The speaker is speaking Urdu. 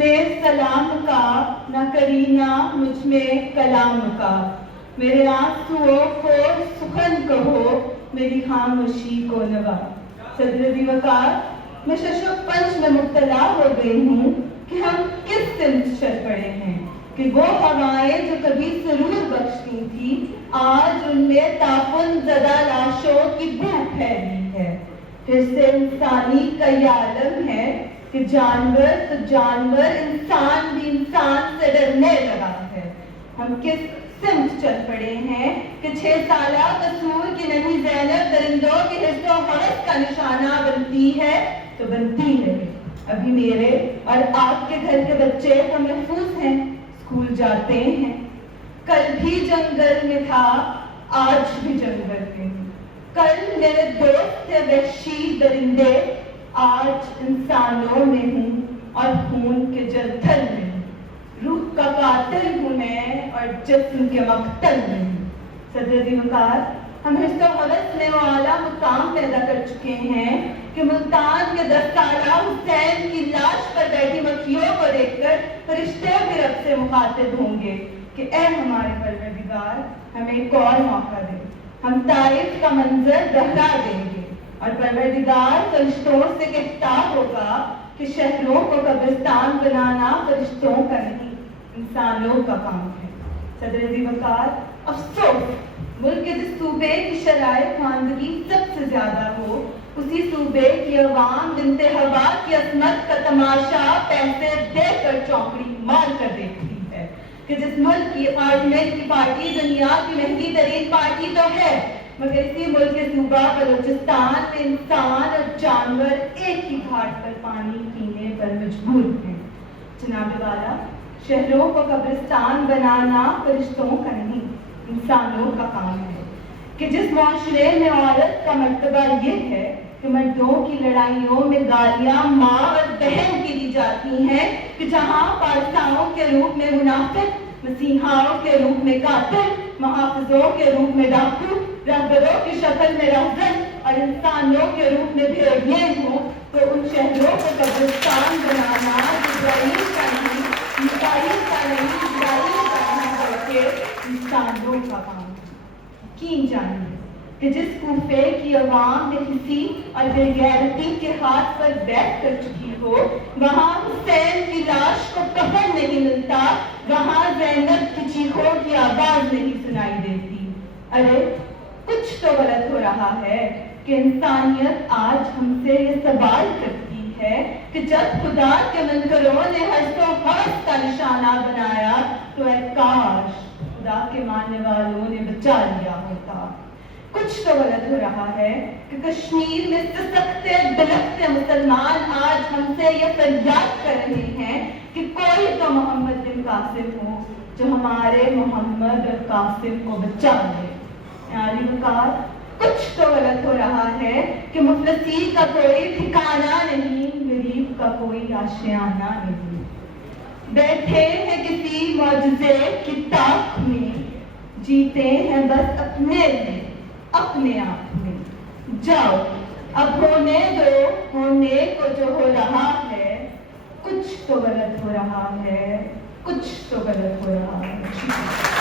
میں سلام کا، نہ کرینہ مجھ میں کلام کا، میرے آنسوؤں کو سخن کہو، میری خاموشی کو نوا۔ صدر وقار، میں ششو پنچ میں مبتلا ہو گئی ہوں کہ ہم کس سمت چل پڑے ہیں، کہ وہ ہوائیں جو کبھی سرور بخشتی تھی آج ان میں تعفن زدہ لاشوں کی بو پھیلی ہے۔ پھر سے انسانی کا یہ عالم ہے کہ جانور تو جانور، انسان بھی انسان سے ڈرنے لگا ہے۔ ہم کس سمت چل پڑے ہیں کہ 6 سالہ قصور کی ننھی زینب درندوں کے حرص و حوث کا نشانہ بنتی ہے تو بنتی ہے۔ ابھی میرے اور آپ کے گھر کے بچے تو محفوظ ہیں، اسکول جاتے ہیں۔ کل بھی جنگل میں تھا، آج بھی جنگل میں ہوں۔ کل میرے دوست تھے وحشی درندے، آج انسانوں میں ہوں اور خون کے جلتھل میں ہوں۔ روح کا قاتل ہوں میں اور جسم کے مقتل میں ہوں۔ صدر وقار، ہم حرص و حوث میں وہ اعلیٰ مقام پیدا کر چکے ہیں کہ ملتان کے 10 سالہ حسین کی لاش پر بیٹھی مکھیوں کو دیکھ کر فرشتے بھی رب سے مخاطب ہوں گے کہ اے ہمارے پروردگار، ہمیں ایک اور موقع دے، ہم طائف کا منظر دہرا دیں گے۔ اور پروردگار فرشتوں سے کہتا ہوگا کہ شہروں کو قبرستان بنانا فرشتوں کا نہیں، انسانوں کا کام ہے۔ صدر وقار، افسوس ملک کے جس صوبے کی شرائط خواندگی سب سے زیادہ ہو، اسی صوبے کی عوام بنت ہوا کی عصمت کا تماشا پیسے دے کر چونکڑی مار کر دیکھتی ہے کہ جس ملک کی پارلیمنٹ کی پارٹی دنیا کی مہنگی ترین پارٹی تو ہے، مگر اسی ملک کے صوبہ بلوچستان میں انسان اور جانور ایک ہی گھاٹ پر پانی پینے پر مجبور ہیں۔ جناب والا، شہروں کو قبرستان بنانا فرشتوں کا نہیں، انسانوں کا کام ہے کہ جس معاشرے میں عورت کا مرتبہ یہ ہے کہ مردوں کی لڑائیوں میں گالیاں ماں اور بہن کی دی جاتی ہیں، کہ جہاں پارساؤں کے روپ میں منافق، مسیحاؤں کے روپ میں قاتل، محافظوں کے روپ میں ڈاکو، رہبروں کی شکل میں رہزن اور انسانوں کے روپ میں بھیڑیے ہوں، تو ان شہروں کو قبرستان بنانا اسرائیل کا نہیں، اسرائیل کا نہیں، اسرائیل کا نہیں بلکہ انسانوں کا کام ہے۔ یقین جانیے کہ جس کوفے کی عوام بے حسی اور بے غیرتی کے ہاتھ پر بیٹھ کر چکی ہو، وہاں حسین کی لاش کو کفن نہیں ملتا، وہاں زینب کی چیخوں کی آواز نہیں سنائی دیتی۔ ارے کچھ تو غلط ہو رہا ہے کہ انسانیت آج ہم سے یہ سوال کرتی ہے کہ جب خدا کے منکروں نے حرص و حوث کا نشانہ بنایا تو اے کاش خدا کے ماننے والوں نے بچا لیا ہوتا۔ کچھ تو غلط ہو رہا ہے کہ کشمیر میں سسکتے بلکتے مسلمان آج ہم سے یہ فریاد کر رہے ہیں کہ کوئی تو محمد بن قاسم ہو جو ہمارے محمد اور قاسم کو بچا لے۔ عالی وقار، کچھ تو غلط ہو رہا ہے کہ مفلسی کا کوئی ٹھکانہ نہیں، غریب کا کوئی آشیانہ نہیں۔ بیٹھے ہیں کسی معجزے کی طاق میں، جیتے ہیں بس اپنے میں، اپنے آپ میں۔ جاؤ اب ہونے دو ہونے کو جو ہو رہا ہے، کچھ تو غلط ہو رہا ہے، کچھ تو غلط ہو رہا ہے۔